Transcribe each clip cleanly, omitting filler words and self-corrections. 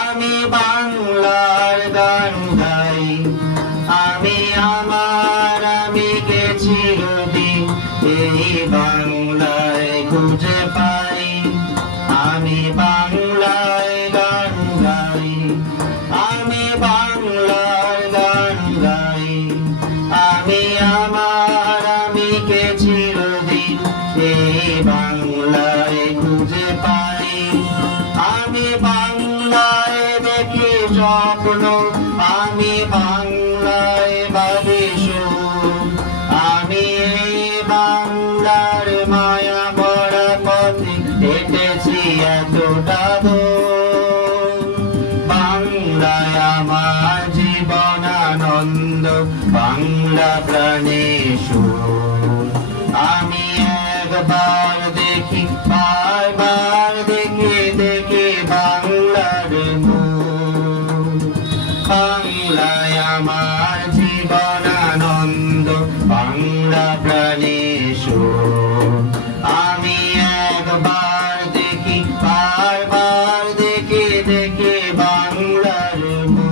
আমি বাংলার গান গাই, আমি আমার আমিকে চিরদিন এই বাংলায় খুঁজে পাই। আমি বাংলায় গান গাই, আমি বাংলার গান গাই, আমি আমার আমিকে চিরদিন এই বাংলায় খুঁজে পাই। আমি বাংলায় দেখি স্বপ্ন, আমি বাংলায় ভাবি সুখ, আমি এই বাংলার মায়া ভরা পথে হেঁটেছি এতটা দূর। বাংলায় আমার জীবন আনন্দ, বাংলা প্রাণে সুর। আমি একবার দেখি, বারবার দেখি দেখি বাংলার মুখ। বাংলায় আমার জীবন আনন্দ, বাংলা প্রাণে সুর। আমি একবার দেখি, বারবার দেখি দেখি বাংলার মুখ।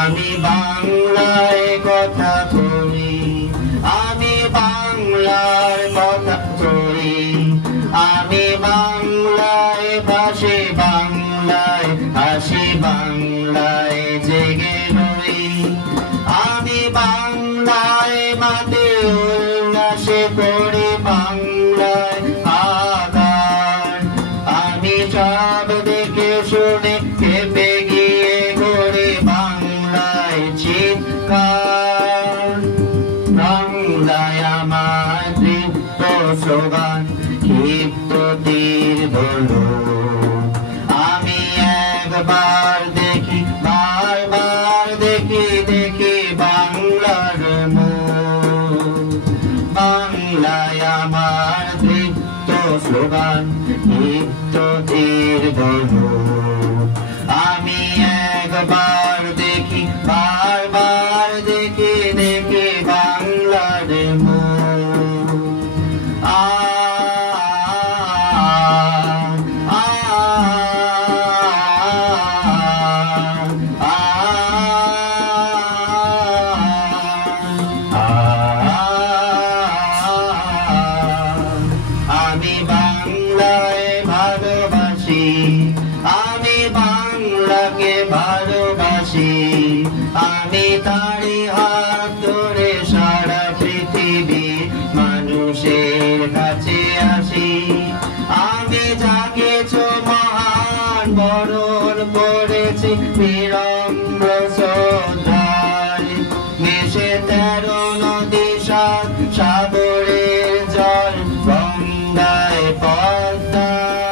আমি বাংলায় কথা কই, আমি বাংলার কথা কই, আমি বাংলায় ভাসি, বাংলায় হাসি, বাংলায় জেগে রই। আমি বাংলায় মাটি উল্লাসে করি, বাংলায় আগান। আমি সব দেখে শুনে খেপে গিয়ে করি বাংলায় চিৎকার। বাংলায় আমার তৃপ্ত স্লোগান, ক্ষিপ্ত তীর ধরো। আমি একবার দেখি, বারবার দেখি দেখি বাংলার মুখ। বাংলায় আমার তৃপ্ত স্লোগান, ক্ষিপ্ত তীর ধরো। আমি একবার দেখি, বারবার দেখি দেখি বাংলার মুখ। আমি বাংলায় ভালোবাসি, আমি বাংলাকে ভালোবাসি, আমি তারি হাত ধরে সারা পৃথিবী মানুষের কাছে আসি। আমি যাকে মহান বরণ করেছি বিরম্ভ শ্রদ্ধায়, মিশে 13 নদী 7 সাগরের জল, গঙ্গায় পদ্মায়।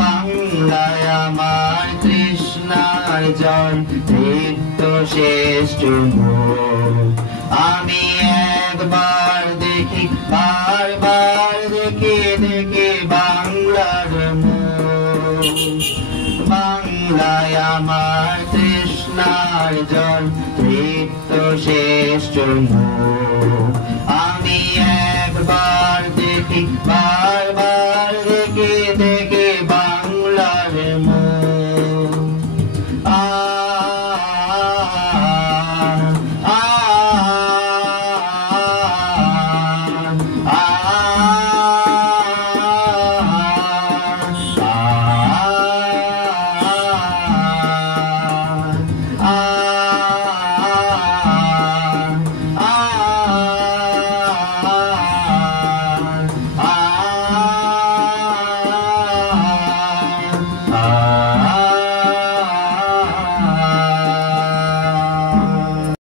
বাংলায় আমার তৃষ্ণার জল, তৃপ্ত শ্রেষ্ঠ মোর। আমি একবার দেখি, বারবার দেখি দেখি বাংলার মুখ। বাংলায় আমার তৃষ্ণার জল, তৃপ্ত শ্রেষ্ঠ মোর। আমি একবার দেখি, বারবার